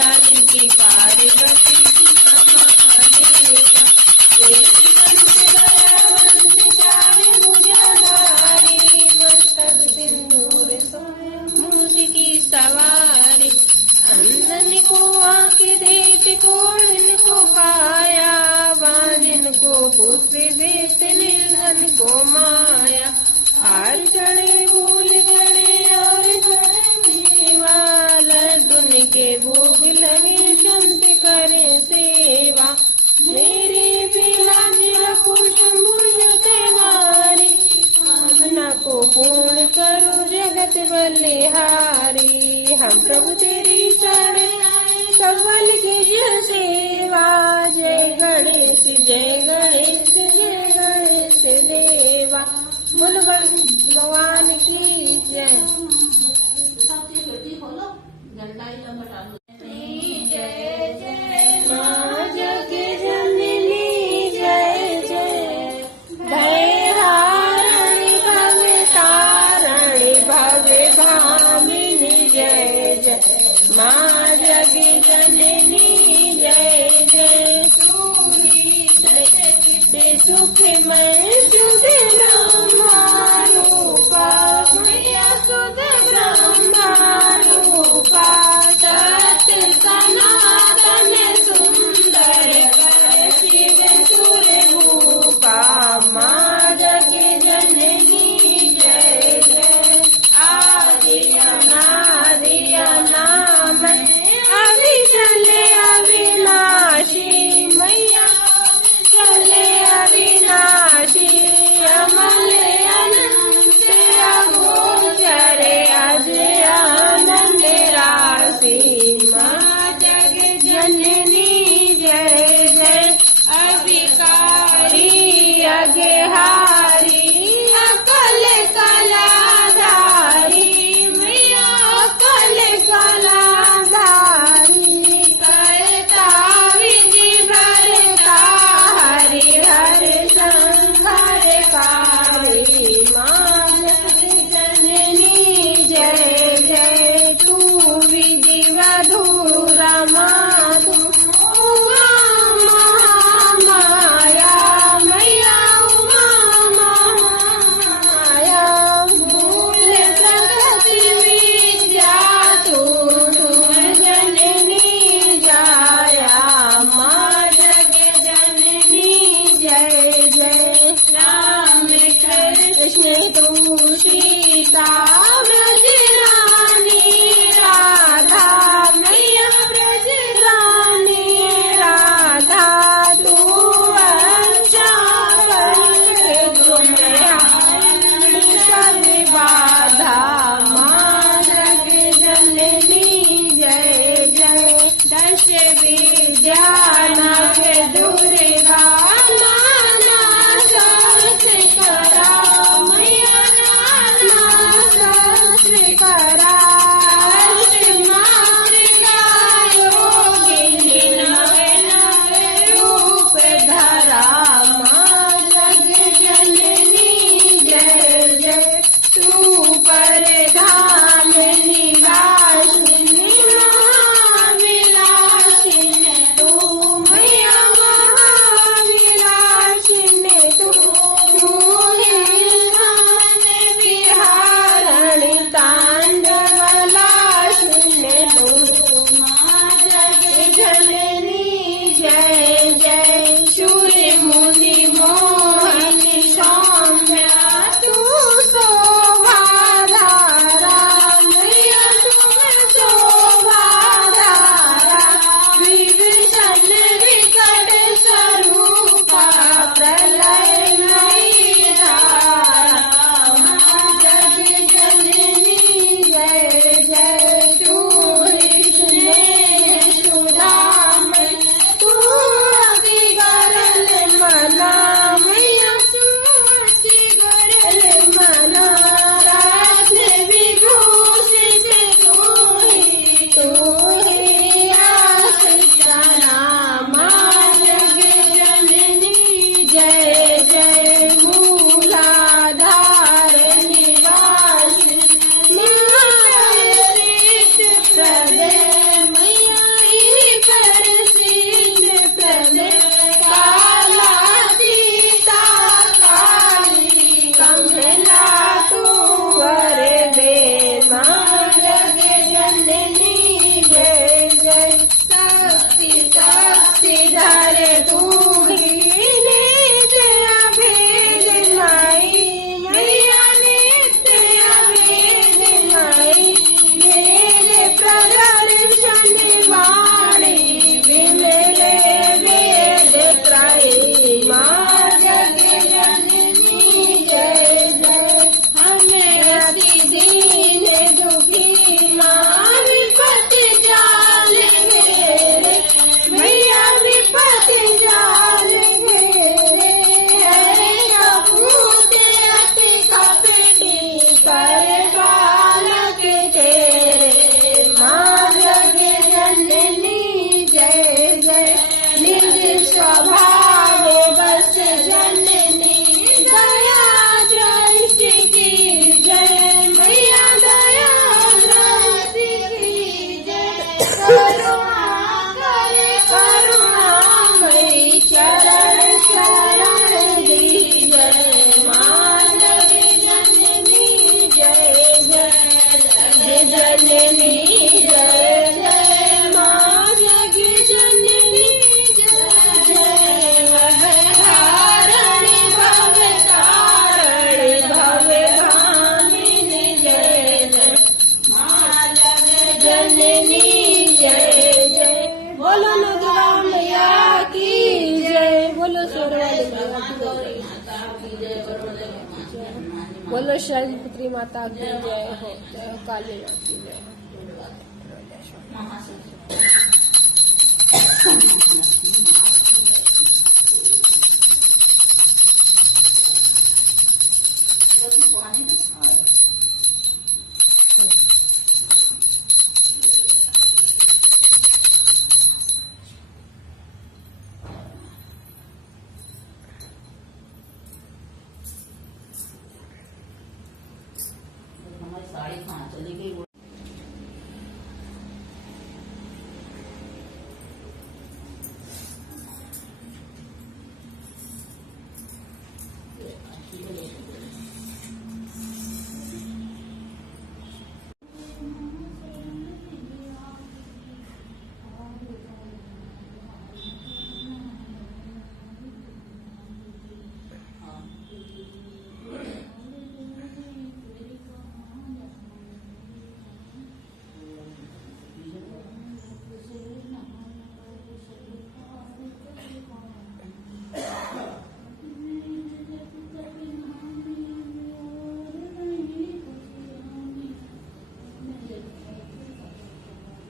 जिनकी पार्वती की कहानी एक पंच दयावंत चारे भुजाधारी मस्तक सिंदूर सोए मूछ की सवारी अंधन को आँखें देते कोढ़न को काया बांझन को पुत्र देते निर्धन को माया हार चढ़े भूल गए और दुन के भोग लगे संत करे सेवा मेरे बिना तुम्हारी कामना को पूर्ण करो जगत बलिहारी हम प्रभु तेरी चरण कवल की सेवा जय गणेश जय गणेश जय गणेश देवा बोल भगवान की जय जय जय माँ जग जननी जय जय भयहारिणी भव तारिणी भव भामिनी जय जय माँ जग जननी जय जय सुखमय शुद्ध ब्रह्मारूपा मैया शुद्ध ब्रह्मारूपा सत्य सनातन सुंदर शिव सुर भूपा माँ जग जननी जय जय आदि अनादि अनाम अविचल अविनाशी मैया चले अविनाशी अमल अनंत अगोचर अजय आनंद राशि माँ जग जननी जय जय अविकारी अगेहारी अकल कलाधारी मैया अकल कलाधारी करता विधि भरता हरि हर संहारकारी माँ जग जननी जय जय तू विधि वधूरा माधु उमा महामाया मैया उमा महामाया मूल प्रगति विद्या तू जननी जाया माँ जग जननी जय जय राम कृष्ण तू सीता ब्रज रानी राधा मैया ब्रज रानी राधा तू बाधा माँ जग जननी जय जय दश विद्या नव दुर्गा नाना सहस्र करा मैया नाना सहस्र करा योगिनी नव नव रूप धरा माँ जग जननी जय जय तू पर धाम निवासिनी महाविलासिनी तू मैया महाविलासिनी तू विहारणी तांडव जननी जय जय। बोलो दुर्गा मैया की जय। बोलो सूर्यवाली माता की जय। बोलो शैलपुत्री माता की जय हो। जय हो काली माता की जय हो।